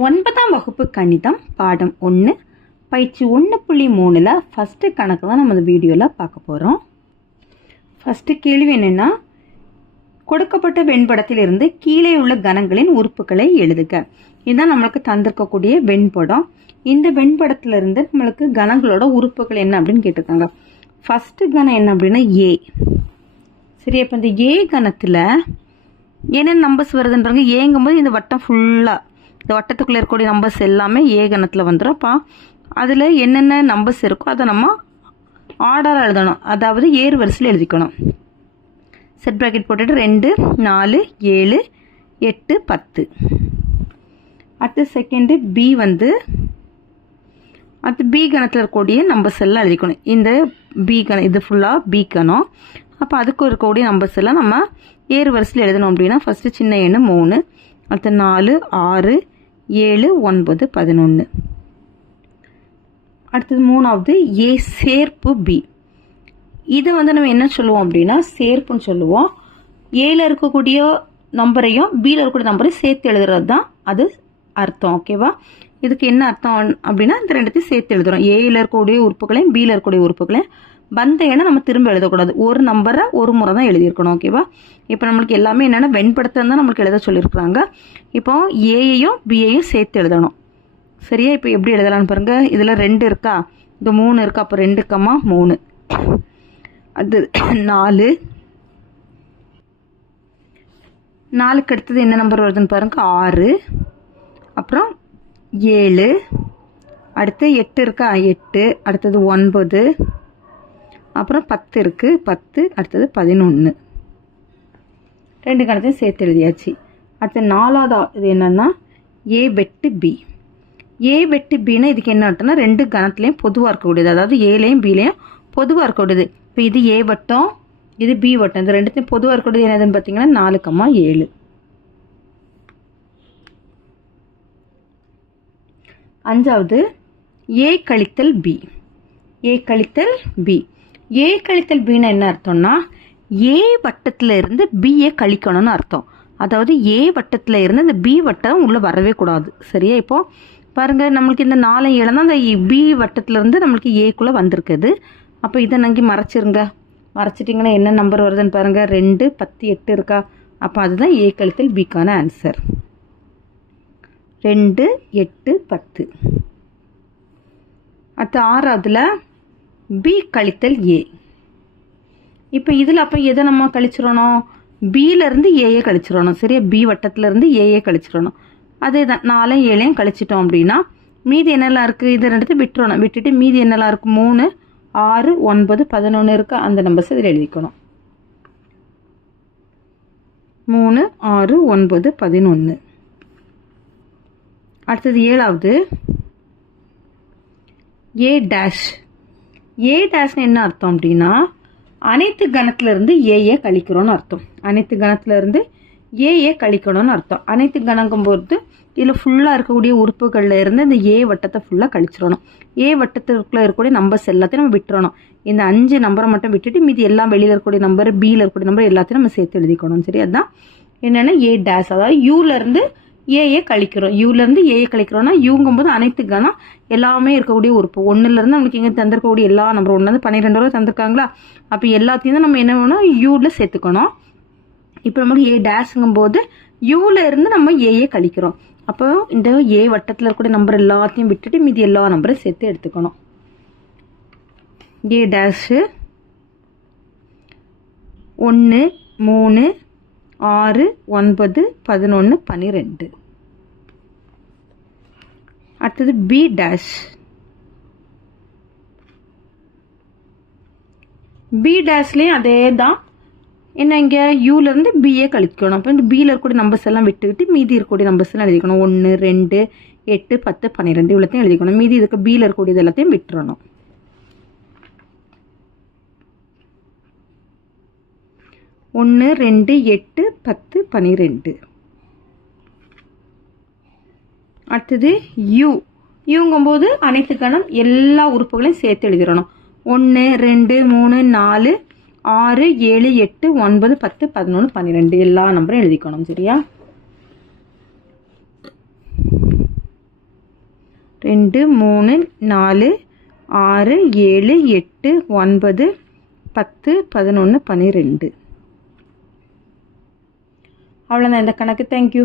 ஒன்பதாம் வகுப்பு கணிதம் பாடம் ஒன்று பயிற்சி ஒன்று புள்ளி மூணில் ஃபஸ்ட்டு கணக்கு தான் நம்ம இந்த வீடியோவில் பார்க்க போகிறோம் ஃபஸ்ட்டு கேள்வி என்னென்னா கொடுக்கப்பட்ட வெண்படத்திலிருந்து கீழே உள்ள கணங்களின் உறுப்புகளை எழுதுக. இதுதான் நம்மளுக்கு தந்திருக்கக்கூடிய வெண்படம். இந்த வெண்படத்திலிருந்து நம்மளுக்கு கணங்களோட உறுப்புகள் என்ன அப்படின்னு கேட்டிருக்காங்க. ஃபஸ்ட்டு கணம் என்ன அப்படின்னா ஏ சரி அப்போ இந்த ஏ கணத்தில் என்னென்ன நம்பர்ஸ் வருதுன்றாங்க ஏங்கும்போது இந்த வட்டம் ஃபுல்லாக இந்த வட்டத்துக்குள்ளே இருக்கக்கூடிய நம்பர்ஸ் எல்லாமே ஏ கணத்தில் வந்துடும் அப்போ அதில் என்னென்ன நம்பர்ஸ் இருக்கோ அதை நம்ம ஆர்டராக எழுதணும். அதாவது ஏறு வரிசையில் எழுதிக்கணும். செட் ப்ராக்கெட் போட்டுட்டு ரெண்டு நாலு ஏழு எட்டு பத்து. அடுத்து செகண்டு பி வந்து அடுத்து பி கணத்தில் இருக்கக்கூடிய நம்பர்ஸ் எல்லாம் எழுதிக்கணும். இந்த பி கணம் இது ஃபுல்லாக பி கணம். அப்போ அதுக்கு இருக்கக்கூடிய நம்பர்ஸ் எல்லாம் நம்ம ஏறு வரிசையில் எழுதணும் அப்படின்னா ஃபஸ்ட்டு சின்ன எண்ணு மூணு அடுத்து நாலு ஆறு ஏழு ஒன்பது பதினொன்று அடுத்தது மூணாவது ஏ சேர்ப்பு பி. இதை வந்து நம்ம என்ன சொல்லுவோம் அப்படின்னா சேர்ப்புன்னு சொல்லுவோம். ஏல இருக்கக்கூடிய நம்பரையும் பியில் இருக்கக்கூடிய நம்பரையும் சேர்த்து எழுதுறது தான் அது அர்த்தம் ஓகேவா இதுக்கு என்ன அர்த்தம் அப்படின்னா இந்த ரெண்டுத்தையும் சேர்த்து எழுதுறோம். ஏயில் இருக்கக்கூடிய உறுப்புகளையும் பியில் இருக்கக்கூடிய உறுப்புகளையும் வந்த எண்ணை நம்ம திரும்ப எழுதக்கூடாது. ஒரு நம்பரை ஒரு முறை தான் எழுதியிருக்கணும் ஓகேவா இப்போ நம்மளுக்கு எல்லாமே என்னென்னா வெண்படுத்தம் தான் நம்மளுக்கு எழுத சொல்லியிருக்கிறாங்க. இப்போ ஏயையும் பிஏயும் சேர்த்து எழுதணும். சரியா? இப்போ எப்படி எழுதலாம்னு பாருங்கள் இதில் ரெண்டு இருக்கா? இந்த மூணு இருக்கா? அப்போ ரெண்டு கம்மா மூணு. அது நாலு. நாலுக்கு அடுத்தது என்ன நம்பர் வருதுன்னு பாருங்க? ஆறு. அப்புறம் ஏழு. அடுத்து எட்டு இருக்கா? எட்டு. அடுத்தது ஒன்பது. அப்புறம் பத்து இருக்குது பத்து அடுத்தது பதினொன்று ரெண்டு கணத்தையும் சேர்த்து எழுதியாச்சு. அடுத்து நாலாவது இது என்னென்னா ஏ வெட்டு பி. ஏ வெட்டு பின்னா இதுக்கு என்ன அர்த்தம்னா ரெண்டு கணத்துலேயும் பொதுவாக இருக்கக்கூடியது அதாவது ஏலையும் பிலையும் பொதுவாக இருக்கக்கூடியது இப்போ இது ஏ வட்டம் இது பி வட்டம். இந்த ரெண்டுத்தையும் பொதுவாக இருக்கக்கூடியது என்னதுன்னு பார்த்தீங்கன்னா நாலு கம்மா ஏழு. அஞ்சாவது ஏ கழித்தல் பி. ஏ கழித்தல் பி. ஏ கழித்தல் பின்னா என்ன அர்த்தம்னா ஏ வட்டத்தில் இருந்து பிஏ கழிக்கணும்னு அர்த்தம். அதாவது ஏ வட்டத்தில் இருந்து இந்த பி வட்டம் உள்ளே வரவே கூடாது. சரியா இப்போது பாருங்கள் நம்மளுக்கு இந்த நாலு ஏழு அந்த பி வட்டத்திலேருந்து நம்மளுக்கு ஏக்குள்ளே வந்திருக்குது. அப்போ இதை நங்கி மறைச்சிருங்க. மறைச்சிட்டிங்கன்னா என்ன நம்பர் வருதுன்னு பாருங்கள் ரெண்டு பத்து எட்டு இருக்கா? அப்போ அதுதான் ஏ கழித்தல் பிக்கான ஆன்சர் ரெண்டு எட்டு பத்து. அடுத்து ஆறாவதுல பி கழித்தல் ஏ இப்போ இதில் அப்போ எதை நம்ம கழிச்சிடணும்? பியிலேருந்து ஏஏ கழிச்சிடணும். சரியா? பி வட்டத்துலேருந்து ஏஏ கழிச்சிடணும். அதே தான் நாலும் ஏழையும் கழிச்சிட்டோம் அப்படின்னா மீதி என்னெல்லாம் இருக்குது இதை ரெண்டு விட்டுறணும். விட்டுட்டு மீதி என்னெல்லாம் இருக்குது மூணு ஆறு ஒன்பது பதினொன்று இருக்குது அந்த நம்பர்ஸ் இதில் எழுதிக்கணும். மூணு ஆறு ஒன்பது பதினொன்று அடுத்தது ஏழாவது. ஏ டேஷ் ஏ டேஷ்னு என்ன அர்த்தம் அப்படின்னா அனைத்து கணத்திலிருந்து ஏஏ கழிக்கிறோன்னு அர்த்தம். அனைத்து கணத்திலிருந்து ஏஏ கழிக்கணும்னு அர்த்தம். அனைத்து கணங்கும் பொறுத்து இதில் ஃபுல்லாக இருக்கக்கூடிய உறுப்புகளில் இருந்து இந்த ஏ வட்டத்தை ஃபுல்லாக கழிச்சிடணும். ஏ வட்டத்திற்குள்ளே இருக்கக்கூடிய நம்பர்ஸ் எல்லாத்தையும் நம்ம விட்டுறணும். இந்த அஞ்சு நம்பரை மட்டும் விட்டுட்டு மீதி எல்லாம் வெளியில் இருக்கக்கூடிய நம்பர் பியில் இருக்கக்கூடிய நம்பர் எல்லாத்தையும் நம்ம சேர்த்து எழுதிக்கணும். சரி அதுதான் என்னென்னா ஏ டேஷ் அதாவது யூலேருந்து ஏஏ கழிக்கிறோம். யூலேருந்து ஏஏ கழிக்கிறோம்னா யூங்கும்போது அனைத்து கணம் எல்லாமே இருக்கக்கூடிய உறுப்பு. ஒன்றுலேருந்து நம்மளுக்கு இங்கே தந்திருக்கக்கூடிய எல்லா நம்பர் ஒன்றுலேருந்து பன்னிரெண்டு வரை தந்திருக்காங்களா? அப்போ எல்லாத்தையும் தான் நம்ம என்ன வேணும் யூவில் சேர்த்துக்கணும். இப்போ நமக்கு ஏ டேஷுங்கும் போது யூவில் இருந்து நம்ம ஏஏ கழிக்கிறோம். அப்போ இந்த ஏ வட்டத்தில் இருக்கக்கூடிய நம்பர் எல்லாத்தையும் விட்டுட்டு மீதி எல்லா நம்பரும் சேர்த்து எடுத்துக்கணும். ஏ டேஷு ஒன்று மூணு ஆறு ஒன்பது பதினொன்று பன்னிரெண்டு. அடுத்தது பி டேஷ் பி டேஷ்லேயும் அதே தான் என்ன இங்கே யூலேருந்து பிஏ கழிக்கணும். அப்போ இந்த பியில் இருக்கக்கூடிய நம்பர்ஸ் எல்லாம் விட்டுக்கிட்டு மீதி இருக்கக்கூடிய நம்பர்ஸ் எல்லாம் எழுதிக்கணும். ஒன்று ரெண்டு எட்டு பத்து பன்னிரெண்டு இவ்வளோத்தையும் எழுதிக்கணும். மீதி இதுக்கு பியில் இருக்கக்கூடியது எல்லாத்தையும் விட்டுறணும். ஒன்று ரெண்டு எட்டு பத்து பன்னிரெண்டு. அடுத்தது யூ. யூங்கும்போது அனைத்து கணம் எல்லா உறுப்புகளையும் சேர்த்து எழுதிடணும். ஒன்று ரெண்டு மூணு நாலு ஆறு ஏழு எட்டு ஒன்பது பத்து பதினொன்று பன்னிரெண்டு எல்லா நம்பரும் எழுதிக்கணும். சரியா? ரெண்டு மூணு நாலு ஆறு ஏழு எட்டு ஒன்பது பத்து பதினொன்று பன்னிரெண்டு. அவ்வளோதான் இந்த கணக்கு. தேங்க்யூ